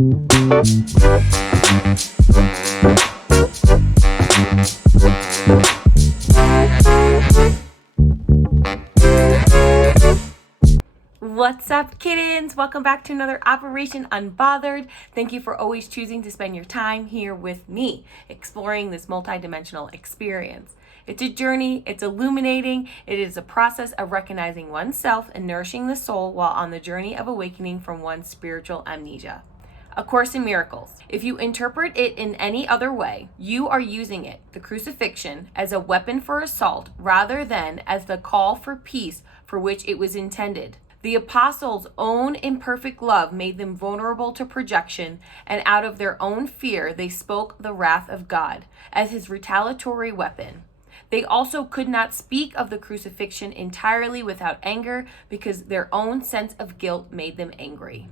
What's up, kittens? Welcome back to another Operation Unbothered. Thank you for always choosing to spend your time here with me, exploring this multidimensional experience. It's a journey, it's illuminating, it is a process of recognizing oneself and nourishing the soul while on the journey of awakening from one's spiritual amnesia. A Course in Miracles. If you interpret it in any other way, you are using it, the crucifixion, as a weapon for assault rather than as the call for peace for which it was intended. The apostles' own imperfect love made them vulnerable to projection, and out of their own fear they spoke the wrath of God as his retaliatory weapon. They also could not speak of the crucifixion entirely without anger because their own sense of guilt made them angry.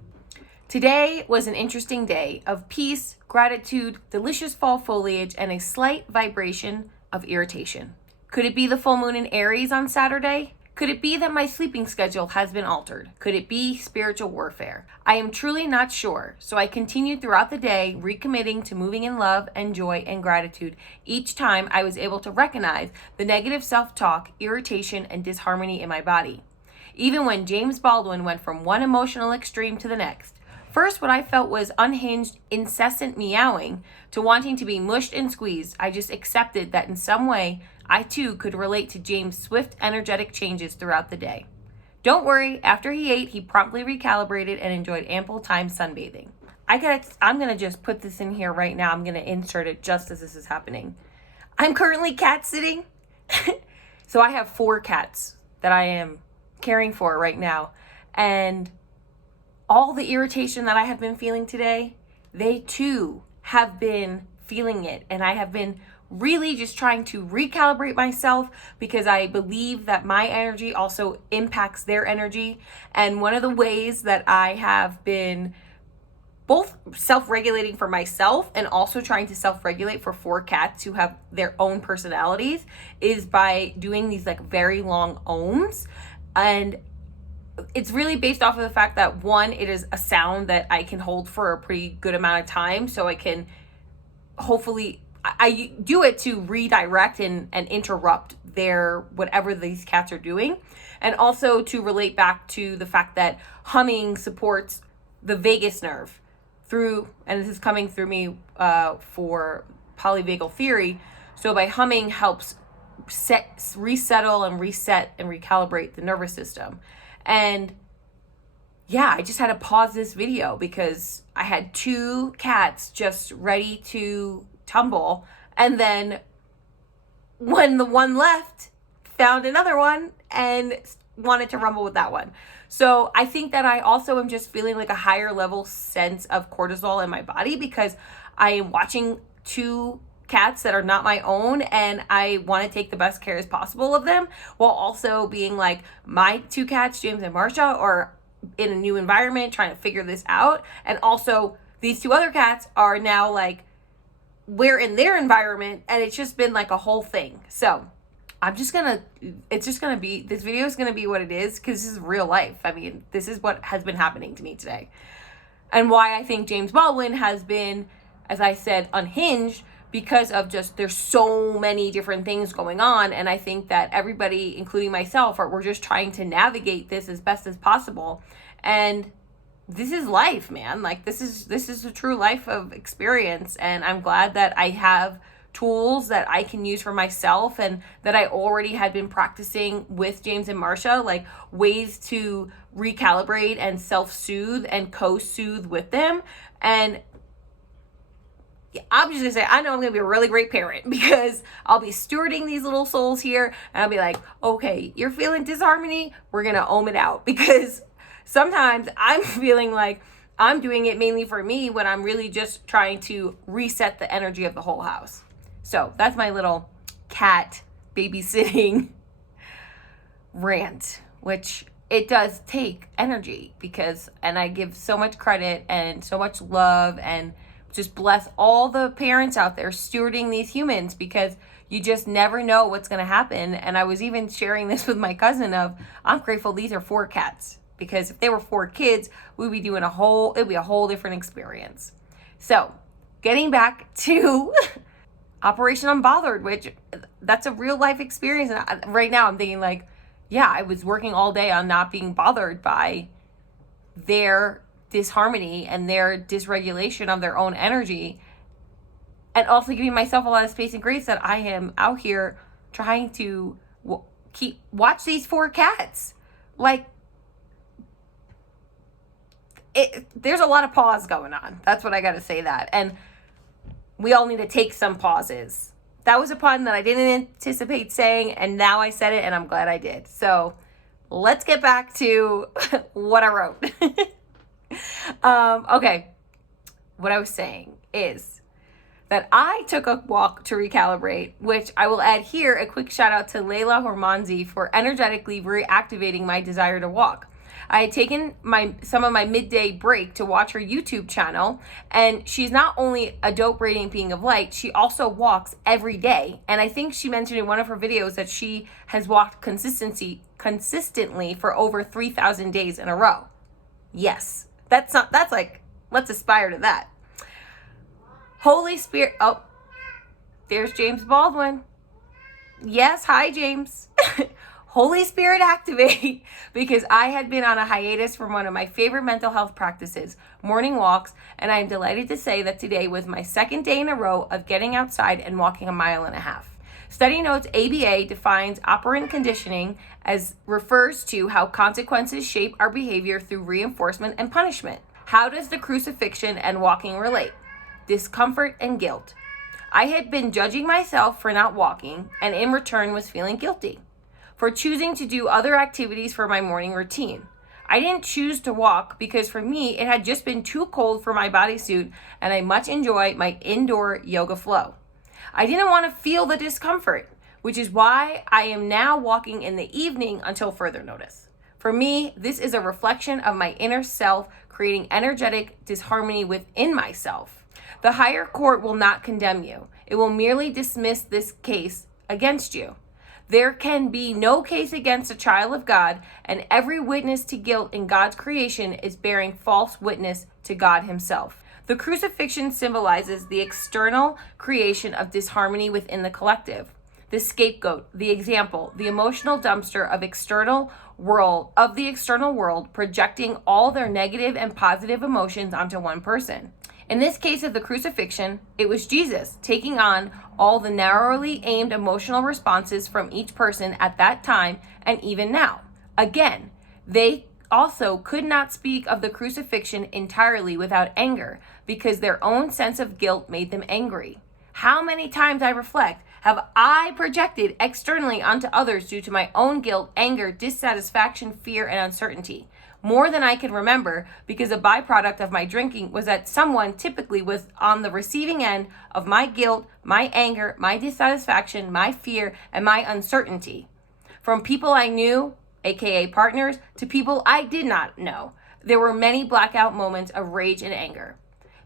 Today was an interesting day of peace, gratitude, delicious fall foliage, and a slight vibration of irritation. Could it be the full moon in Aries on Saturday? Could it be that my sleeping schedule has been altered? Could it be spiritual warfare? I am truly not sure, so I continued throughout the day, recommitting to moving in love and joy and gratitude each time I was able to recognize the negative self-talk, irritation, and disharmony in my body. Even when James Baldwin went from one emotional extreme to the next. First, what I felt was unhinged, incessant meowing to wanting to be mushed and squeezed. I just accepted that in some way, I too could relate to James' swift, energetic changes throughout the day. Don't worry, after he ate, he promptly recalibrated and enjoyed ample time sunbathing. I'm gonna just put this in here right now. I'm gonna insert it just as this is happening. I'm currently cat sitting. So I have 4 cats that I am caring for right now. And all the irritation that I have been feeling today, they too have been feeling it. And I have been really just trying to recalibrate myself because I believe that my energy also impacts their energy. And one of the ways that I have been both self-regulating for myself and also trying to self-regulate for 4 cats who have their own personalities is by doing these like very long ohms. And it's really based off of the fact that, one, it is a sound that I can hold for a pretty good amount of time, so I can hopefully, I do it to redirect and interrupt their whatever these cats are doing, and also to relate back to the fact that humming supports the vagus nerve through, and this is coming through me for polyvagal theory. So by humming helps resettle and reset and recalibrate the nervous system. And yeah, I just had to pause this video because I had 2 cats just ready to tumble. And then when the one left, found another one and wanted to rumble with that one. So I think that I also am just feeling like a higher level sense of cortisol in my body because I am watching 2 cats that are not my own, and I want to take the best care as possible of them while also being like, my 2 cats, James and Marsha, are in a new environment trying to figure this out, and also these 2 other cats are now like, we're in their environment, and it's just been like a whole thing. So this video is gonna be what it is because this is real life. I mean, this is what has been happening to me today, and why I think James Baldwin has been, as I said, unhinged, because of just, there's so many different things going on. And I think that everybody, including myself, we're just trying to navigate this as best as possible. And this is life, man. Like this is a true life of experience. And I'm glad that I have tools that I can use for myself and that I already had been practicing with James and Marsha, like ways to recalibrate and self-soothe and co-soothe with them. And I'm just gonna say, I know I'm gonna be a really great parent because I'll be stewarding these little souls here, and I'll be like, okay, you're feeling disharmony, we're gonna ohm it out, because sometimes I'm feeling like I'm doing it mainly for me when I'm really just trying to reset the energy of the whole house. So that's my little cat babysitting rant, which it does take energy and I give so much credit and so much love and just bless all the parents out there stewarding these humans, because you just never know what's going to happen. And I was even sharing this with my cousin of, I'm grateful these are 4 cats. because if there were 4 kids, it'd be a whole different experience. So getting back to Operation Unbothered, which that's a real life experience. And right now I'm thinking like, yeah, I was working all day on not being bothered by their disharmony and their dysregulation of their own energy, and also giving myself a lot of space and grace that I am out here trying to watch these 4 cats. Like, there's a lot of pause going on. That's what I got to say that. And we all need to take some pauses. That was a pun that I didn't anticipate saying, and now I said it, and I'm glad I did. So let's get back to what I wrote. Okay. What I was saying is that I took a walk to recalibrate, which I will add here a quick shout out to Leila Hormozi for energetically reactivating my desire to walk. I had taken some of my midday break to watch her YouTube channel, and she's not only a dope radiant being of light, she also walks every day. And I think she mentioned in one of her videos that she has walked consistently for over 3,000 days in a row. Yes, that's like, let's aspire to that. Holy Spirit, oh, there's James Baldwin. Yes, hi James. Holy Spirit activate, because I had been on a hiatus from one of my favorite mental health practices, morning walks, and I am delighted to say that today was my 2nd day in a row of getting outside and walking 1.5 miles. Study notes ABA defines operant conditioning as refers to how consequences shape our behavior through reinforcement and punishment. How does the crucifixion and walking relate? Discomfort and guilt. I had been judging myself for not walking, and in return was feeling guilty for choosing to do other activities for my morning routine. I didn't choose to walk because for me, it had just been too cold for my bodysuit, and I much enjoy my indoor yoga flow. I didn't want to feel the discomfort, which is why I am now walking in the evening until further notice. For me, this is a reflection of my inner self creating energetic disharmony within myself. The higher court will not condemn you. It will merely dismiss this case against you. There can be no case against a child of God, and every witness to guilt in God's creation is bearing false witness to God himself. The crucifixion symbolizes the external creation of disharmony within the collective. The scapegoat, the example, the emotional dumpster of the external world, projecting all their negative and positive emotions onto one person. In this case of the crucifixion, it was Jesus taking on all the narrowly aimed emotional responses from each person at that time and even now. Again, they also could not speak of the crucifixion entirely without anger because their own sense of guilt made them angry. How many times, I reflect, have I projected externally onto others due to my own guilt, anger, dissatisfaction, fear, and uncertainty? More than I can remember, because a byproduct of my drinking was that someone typically was on the receiving end of my guilt, my anger, my dissatisfaction, my fear, and my uncertainty. From people I knew, aka partners, to people I did not know, there were many blackout moments of rage and anger.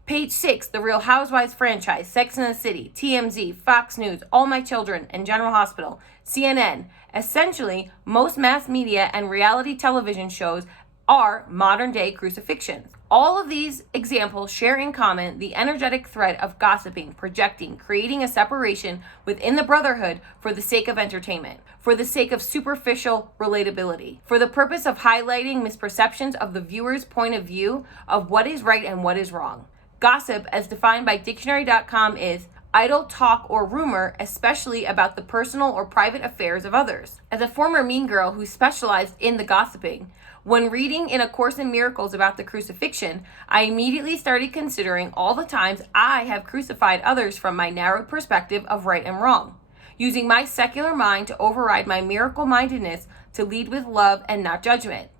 Page 6, The Real Housewives franchise, Sex and the City, TMZ, Fox News, All My Children, and General Hospital, CNN. Essentially, most mass media and reality television shows are modern-day crucifixions. All of these examples share in common the energetic thread of gossiping, projecting, creating a separation within the brotherhood for the sake of entertainment, for the sake of superficial relatability, for the purpose of highlighting misperceptions of the viewer's point of view of what is right and what is wrong. Gossip, as defined by dictionary.com, is idle talk or rumor, especially about the personal or private affairs of others. As a former mean girl who specialized in the gossiping, when reading in A Course in Miracles about the crucifixion, I immediately started considering all the times I have crucified others from my narrowed perspective of right and wrong, using my secular mind to override my miracle-mindedness to lead with love and not judgment.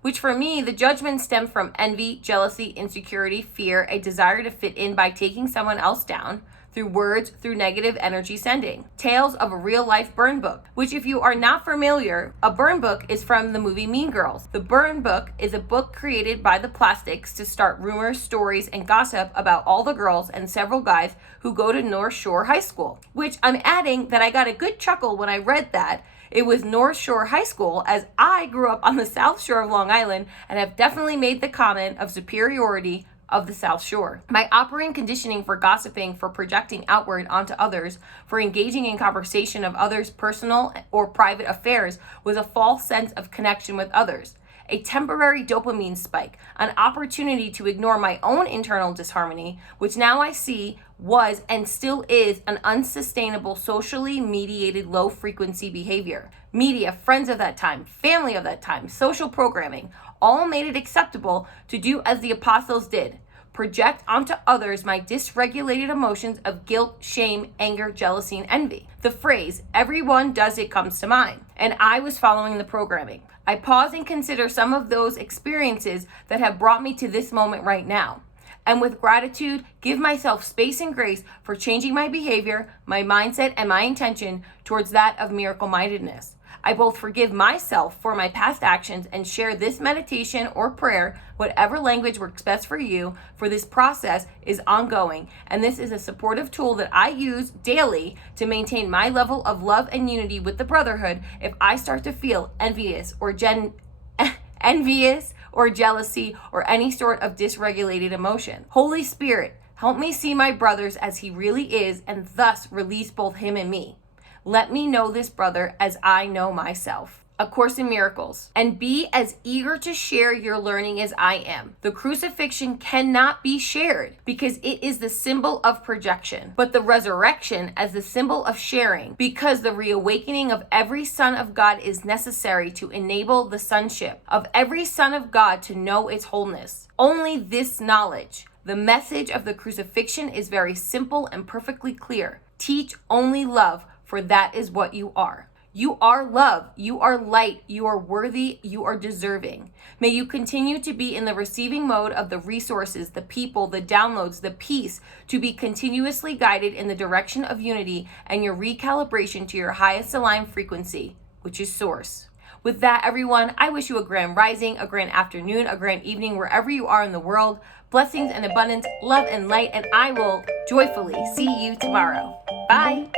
Which for me, the judgment stemmed from envy, jealousy, insecurity, fear, a desire to fit in by taking someone else down, through words, through negative energy sending. Tales of a real-life burn book, which if you are not familiar, a burn book is from the movie Mean Girls. The burn book is a book created by the Plastics to start rumors, stories, and gossip about all the girls and several guys who go to North Shore High School. Which I'm adding that I got a good chuckle when I read that. It was North Shore High School, as I grew up on the South Shore of Long Island and have definitely made the comment of superiority of the South Shore. My operating conditioning for gossiping, for projecting outward onto others, for engaging in conversation of others' personal or private affairs was a false sense of connection with others, a temporary dopamine spike, an opportunity to ignore my own internal disharmony, which now I see was and still is an unsustainable, socially mediated, low-frequency behavior. Media, friends of that time, family of that time, social programming, all made it acceptable to do as the apostles did: project onto others my dysregulated emotions of guilt, shame, anger, jealousy, and envy. The phrase, "everyone does it," comes to mind, and I was following the programming. I pause and consider some of those experiences that have brought me to this moment right now, and with gratitude, give myself space and grace for changing my behavior, my mindset, and my intention towards that of miracle-mindedness. I both forgive myself for my past actions and share this meditation or prayer, whatever language works best for you, for this process is ongoing, and this is a supportive tool that I use daily to maintain my level of love and unity with the brotherhood if I start to feel envious or jealousy or any sort of dysregulated emotion. Holy Spirit, help me see my brothers as he really is, and thus release both him and me. Let me know this brother as I know myself. A Course in Miracles. And be as eager to share your learning as I am. The crucifixion cannot be shared because it is the symbol of projection, but the resurrection as the symbol of sharing, because the reawakening of every son of God is necessary to enable the sonship of every son of God to know its wholeness. Only this knowledge. The message of the crucifixion is very simple and perfectly clear. Teach only love, for that is what you are. You are love, you are light, you are worthy, you are deserving. May you continue to be in the receiving mode of the resources, the people, the downloads, the peace, to be continuously guided in the direction of unity and your recalibration to your highest aligned frequency, which is Source. With that, everyone, I wish you a grand rising, a grand afternoon, a grand evening, wherever you are in the world. Blessings and abundance, love and light, and I will joyfully see you tomorrow. Bye.